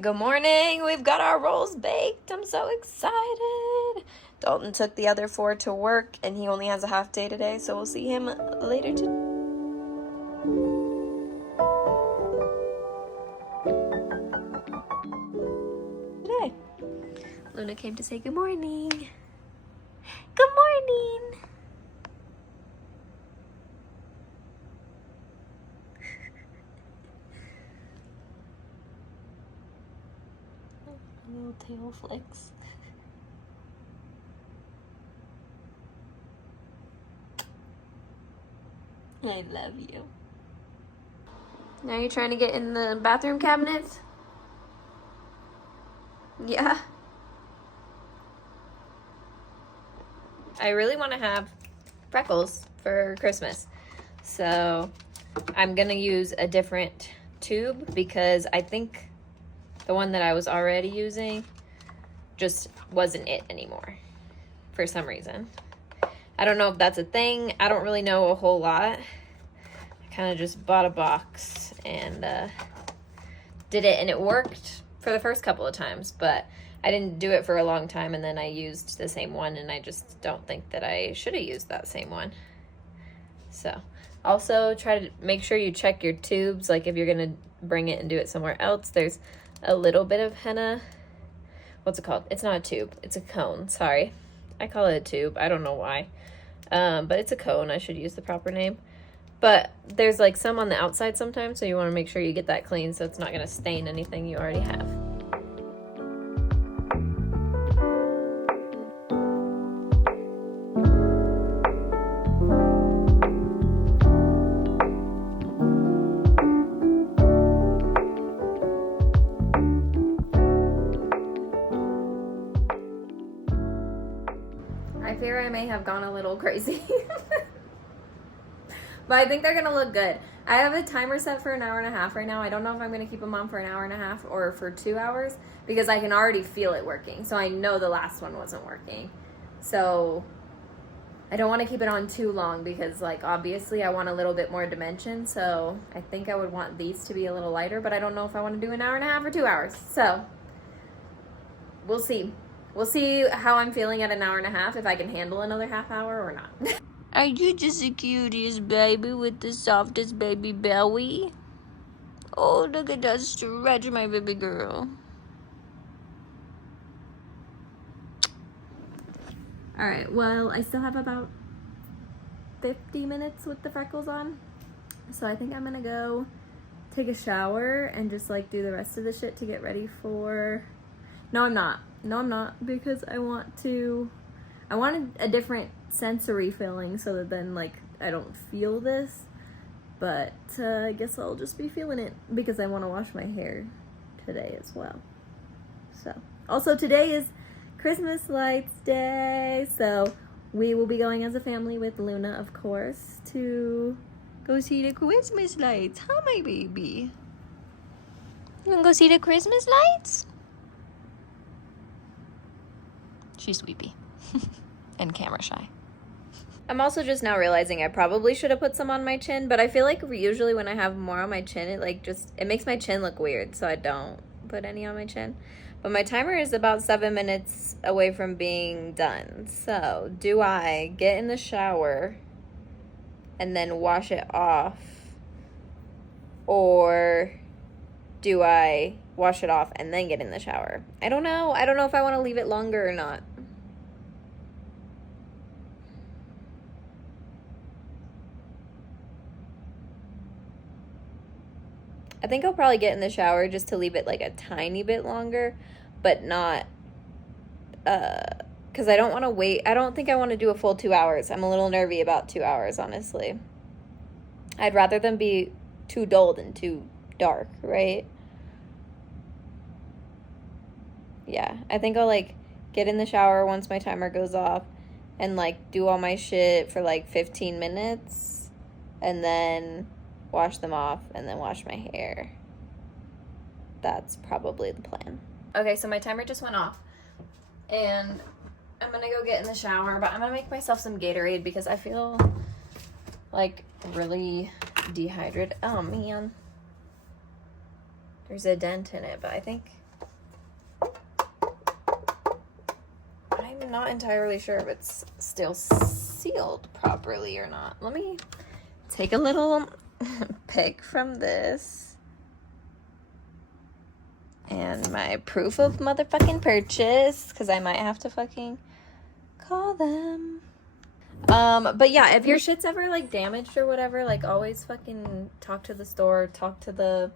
Good morning. We've got our rolls baked. I'm so excited. Dalton took the other 4 to work and he only has a half day today, so we'll see him later today. Luna came to say good morning. Good morning. Little tail flicks. I love you. Now you're trying to get in the bathroom cabinets? Yeah. I really want to have freckles for Christmas. So I'm gonna use a different tube because I think the one that I was already using just wasn't it anymore for some reason. I don't know if that's a thing. I don't really know a whole lot. I kind of just bought a box and did it, and it worked for the first couple of times, but I didn't do it for a long time, and then I used the same one, and I just don't think that I should have used that same one. So also try to make sure you check your tubes, like if you're gonna bring it and do it somewhere else. There's a little bit of henna. What's it called? It's not a tube, it's a cone. Sorry, I call it a tube. I don't know why, but it's a cone. I should use the proper name. But there's like some on the outside sometimes, so you want to make sure you get that clean so it's not going to stain anything you already have. I fear I may have gone a little crazy. But I think they're gonna look good. I have a timer set for 1.5 hours right now. I don't know if I'm gonna keep them on for 1.5 hours or for 2 hours because I can already feel it working. So I know the last one wasn't working. So I don't want to keep it on too long because, like, obviously I want a little bit more dimension. So I think I would want these to be a little lighter, but I don't know if I want to do 1.5 hours or 2 hours. So we'll see. We'll see how I'm feeling at 1.5 hours, if I can handle another half hour or not. Are you just the cutest baby with the softest baby belly? Oh, look at that stretch, my baby girl. All right, well, I still have about 50 minutes with the freckles on. So I think I'm gonna go take a shower and just like do the rest of the shit to get ready for... No, I'm not. No, I'm not, because I wanted a different sensory feeling so that then, like, I don't feel this. But I guess I'll just be feeling it because I want to wash my hair today as well. So, also today is Christmas lights day, so we will be going as a family with Luna, of course, to go see the Christmas lights. Huh, my baby? You wanna go see the Christmas lights? She's sleepy and camera shy. I'm also just now realizing I probably should have put some on my chin, but I feel like usually when I have more on my chin, it makes my chin look weird, so I don't put any on my chin. But my timer is about 7 minutes away from being done. So do I get in the shower and then wash it off, or do I wash it off and then get in the shower? I don't know. I don't know if I want to leave it longer or not. I think I'll probably get in the shower just to leave it like a tiny bit longer, but not, because I don't want to wait. I don't think I want to do a full 2 hours. I'm a little nervy about 2 hours, honestly. I'd rather them be too dull than too dark, right? Yeah, I think I'll like get in the shower once my timer goes off and like do all my shit for like 15 minutes and then wash them off and then wash my hair. That's probably the plan. Okay, so my timer just went off and I'm gonna go get in the shower, but I'm gonna make myself some Gatorade because I feel like really dehydrated. Oh man, there's a dent in it, but I think not entirely sure if it's still sealed properly or not. Let me take a little pic from this. And my proof of motherfucking purchase, because I might have to fucking call them. But yeah, if your shit's ever like damaged or whatever, like always fucking talk to the store, talk to the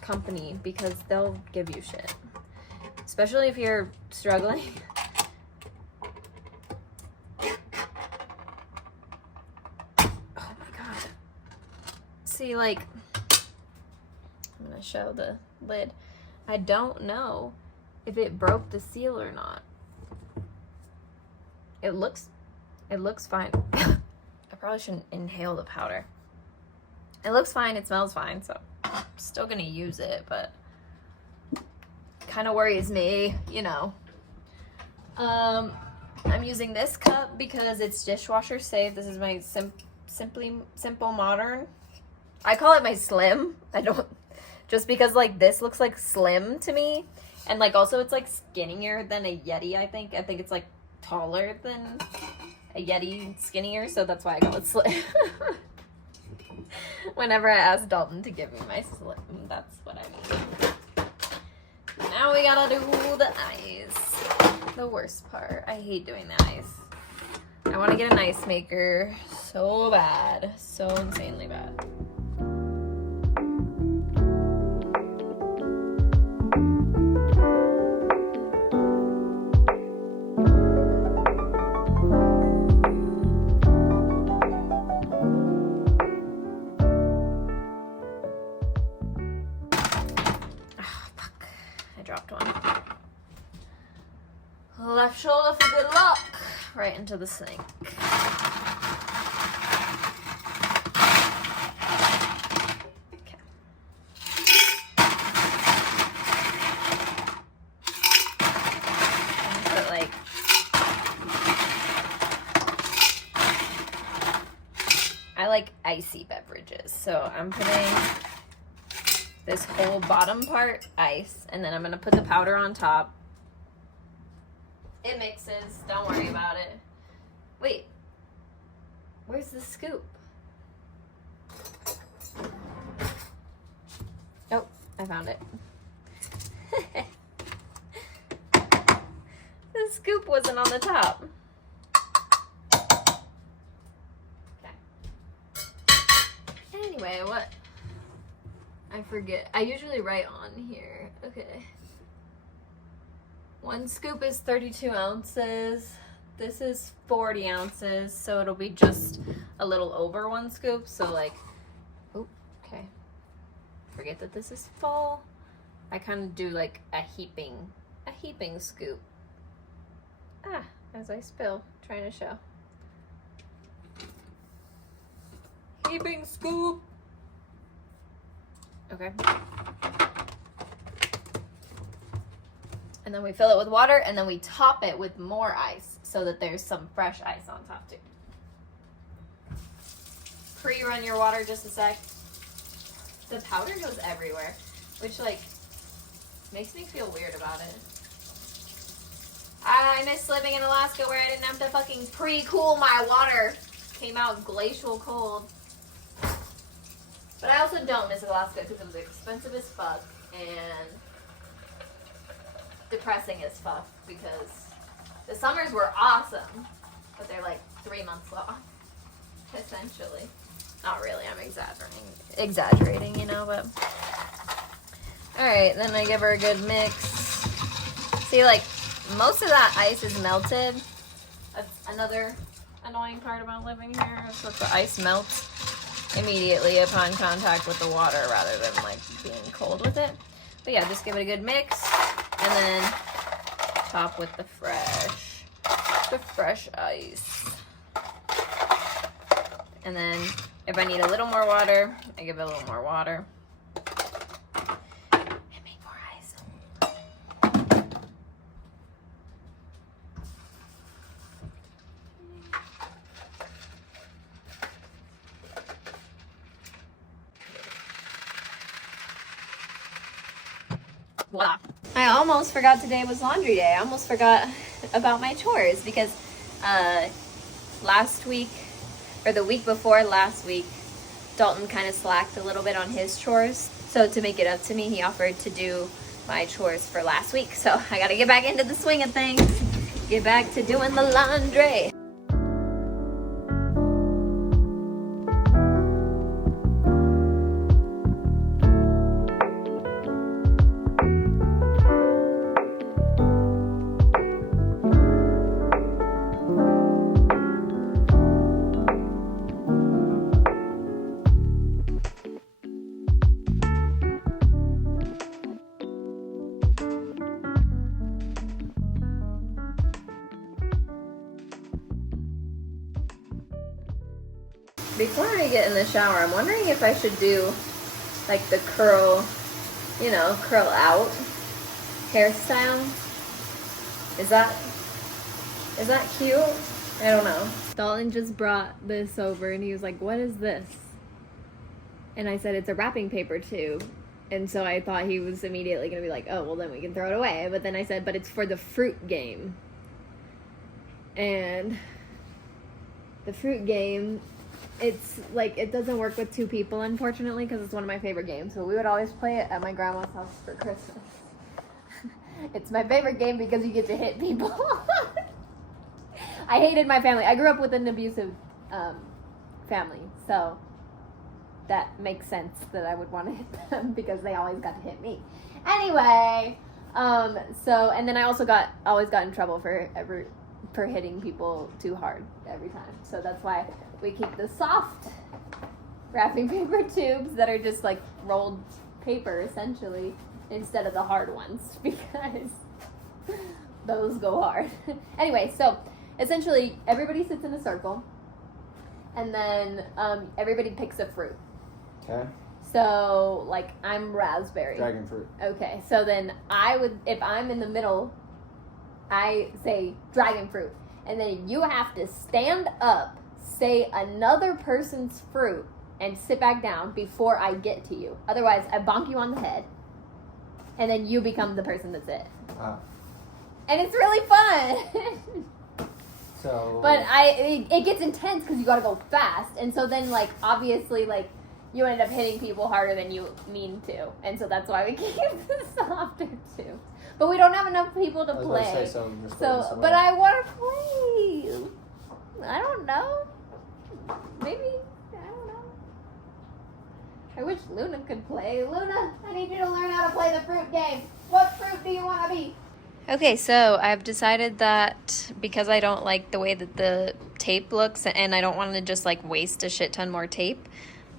company, because they'll give you shit. Especially if you're struggling. Oh my god. See, like, I'm gonna show the lid. I don't know if it broke the seal or not. It looks fine. I probably shouldn't inhale the powder. It looks fine, it smells fine, so I'm still gonna use it, but kind of worries me, you know. I'm using this cup because it's dishwasher safe. This is my Simple Modern. I call it my Slim. I don't, just because like this looks like slim to me, and like also it's like skinnier than a Yeti. I think it's like taller than a Yeti, skinnier, so that's why I call it Slim. Whenever I ask Dalton to give me my Slim, that's what I mean. Now we gotta do the ice. The worst part. I hate doing the ice. I want to get an ice maker so bad. So insanely bad. Left shoulder for good luck. Right into the sink. Okay. But like, I like icy beverages, so I'm putting this whole bottom part ice, and then I'm gonna put the powder on top. It mixes, don't worry about it. Wait, where's the scoop? Oh, I found it. The scoop wasn't on the top. Okay. Anyway, what? I forget. I usually write on here. Okay. 1 scoop is 32 ounces. This is 40 ounces, so it'll be just a little over 1 scoop. So like, oh, okay. Forget that this is full. I kind of do like a heaping scoop. Ah, as I spill, trying to show. Heaping scoop. Okay. And then we fill it with water, and then we top it with more ice so that there's some fresh ice on top too. Pre-run your water just a sec. The powder goes everywhere, which like makes me feel weird about it. I miss living in Alaska where I didn't have to fucking pre-cool my water. Came out glacial cold. But I also don't miss Alaska because it was expensive as fuck and depressing as fuck, because the summers were awesome, but they're like 3 months long, essentially. Not really, I'm exaggerating, you know, but. Alright, then I give her a good mix. See, like, most of that ice is melted. That's another annoying part about living here, is that the ice melts immediately upon contact with the water rather than like being cold with it. But yeah, just give it a good mix. And then top with the fresh ice. And then if I need a little more water, I give it a little more water. And make more ice. Voila. I almost forgot today was laundry day. I almost forgot about my chores because last week, or the week before last week, Dalton kind of slacked a little bit on his chores. So to make it up to me, he offered to do my chores for last week. So I gotta get back into the swing of things. Get back to doing the laundry. Before I get in the shower, I'm wondering if I should do like the curl, you know, curl out hairstyle. Is that cute? I don't know. Dalton just brought this over and he was like, "What is this?" And I said, "It's a wrapping paper tube." And so I thought he was immediately gonna be like, "Oh, well then we can throw it away." But then I said, "But it's for the fruit game." And the fruit game, it's like, it doesn't work with two people, unfortunately, because it's one of my favorite games. So we would always play it at my grandma's house for Christmas. It's my favorite game because you get to hit people. I hated my family. I grew up with an abusive family, so that makes sense that I would want to hit them because they always got to hit me. Anyway, so, and then I also always got in trouble for hitting people too hard every time. So that's why we keep the soft wrapping paper tubes that are just like rolled paper essentially instead of the hard ones because those go hard. Anyway, so essentially everybody sits in a circle and then everybody picks a fruit. Okay. So like I'm raspberry. Dragon fruit. Okay, so then if I'm in the middle, I say dragon fruit. And then you have to stand up, say another person's fruit, and sit back down before I get to you. Otherwise, I bonk you on the head, and then you become the person that's it. And it's really fun. So. But it gets intense because you gotta go fast. And so then, like, obviously, like, you end up hitting people harder than you mean to. And so that's why we keep the softer too. But we don't have enough people to play. So, but I want to play. I don't know. Maybe, I don't know. I wish Luna could play. Luna, I need you to learn how to play the fruit game. What fruit do you want to be? Okay, so I've decided that because I don't like the way that the tape looks and I don't want to just like waste a shit ton more tape,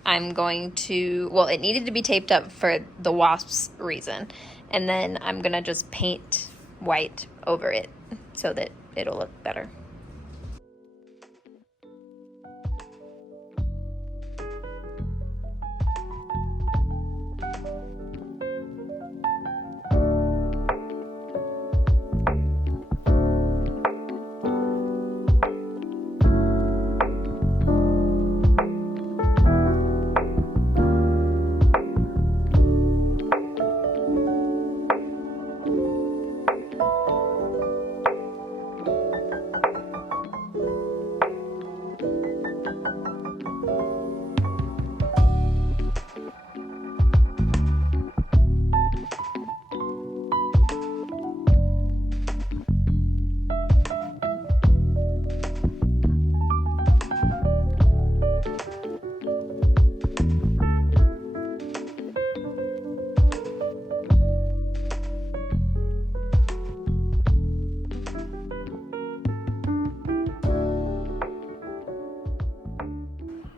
I'm going to, well, it needed to be taped up for the wasps reason. And then I'm going to just paint white over it so that it'll look better.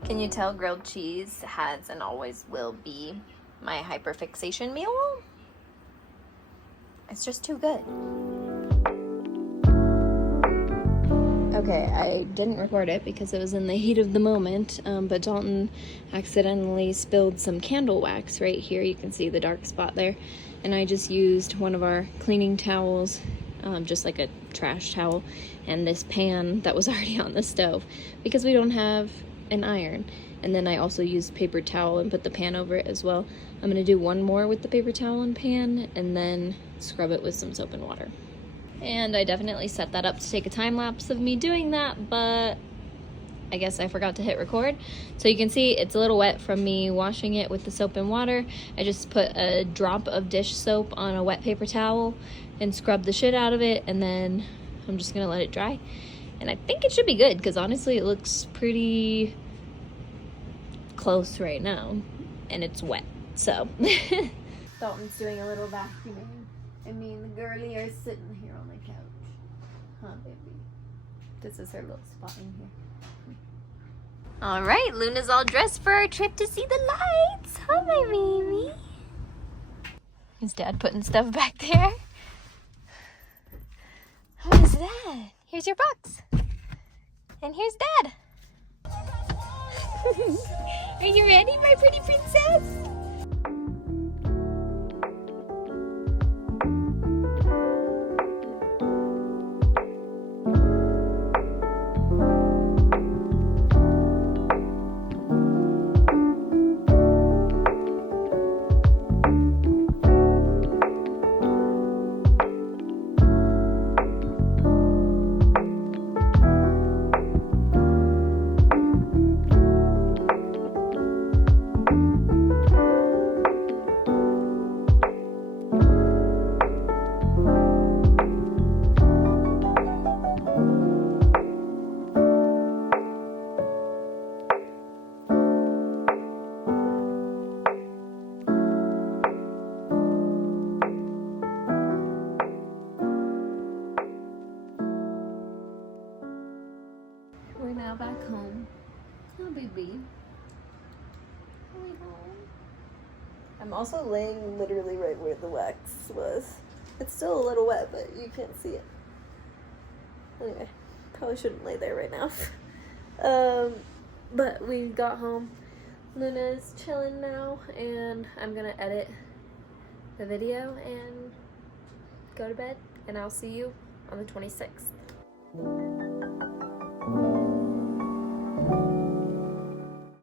Can you tell grilled cheese has and always will be my hyperfixation meal? It's just too good. Okay, I didn't record it because it was in the heat of the moment, but Dalton accidentally spilled some candle wax right here. You can see the dark spot there. And I just used one of our cleaning towels, just like a trash towel, and this pan that was already on the stove because we don't have and iron. And then I also used paper towel and put the pan over it as well. I'm gonna do one more with the paper towel and pan and then scrub it with some soap and water. And I definitely set that up to take a time lapse of me doing that, but I guess I forgot to hit record. So you can see it's a little wet from me washing it with the soap and water. I just put a drop of dish soap on a wet paper towel and scrubbed the shit out of it, and then I'm just gonna let it dry. And I think it should be good, because honestly it looks pretty close right now, and it's wet, so. Dalton's doing a little vacuuming, and me and the girlie are sitting here on the couch. Huh, baby? This is her little spot in here. All right, Luna's all dressed for our trip to see the lights. Huh, my baby? Is Dad putting stuff back there? What is that? Here's your box. And here's Dad. Are you ready, my pretty princess? We're now back home. Oh, baby. Are we home? I'm also laying literally right where the wax was. It's still a little wet, but you can't see it. Anyway, probably shouldn't lay there right now. But we got home. Luna's chilling now, and I'm gonna edit the video and go to bed, and I'll see you on the 26th.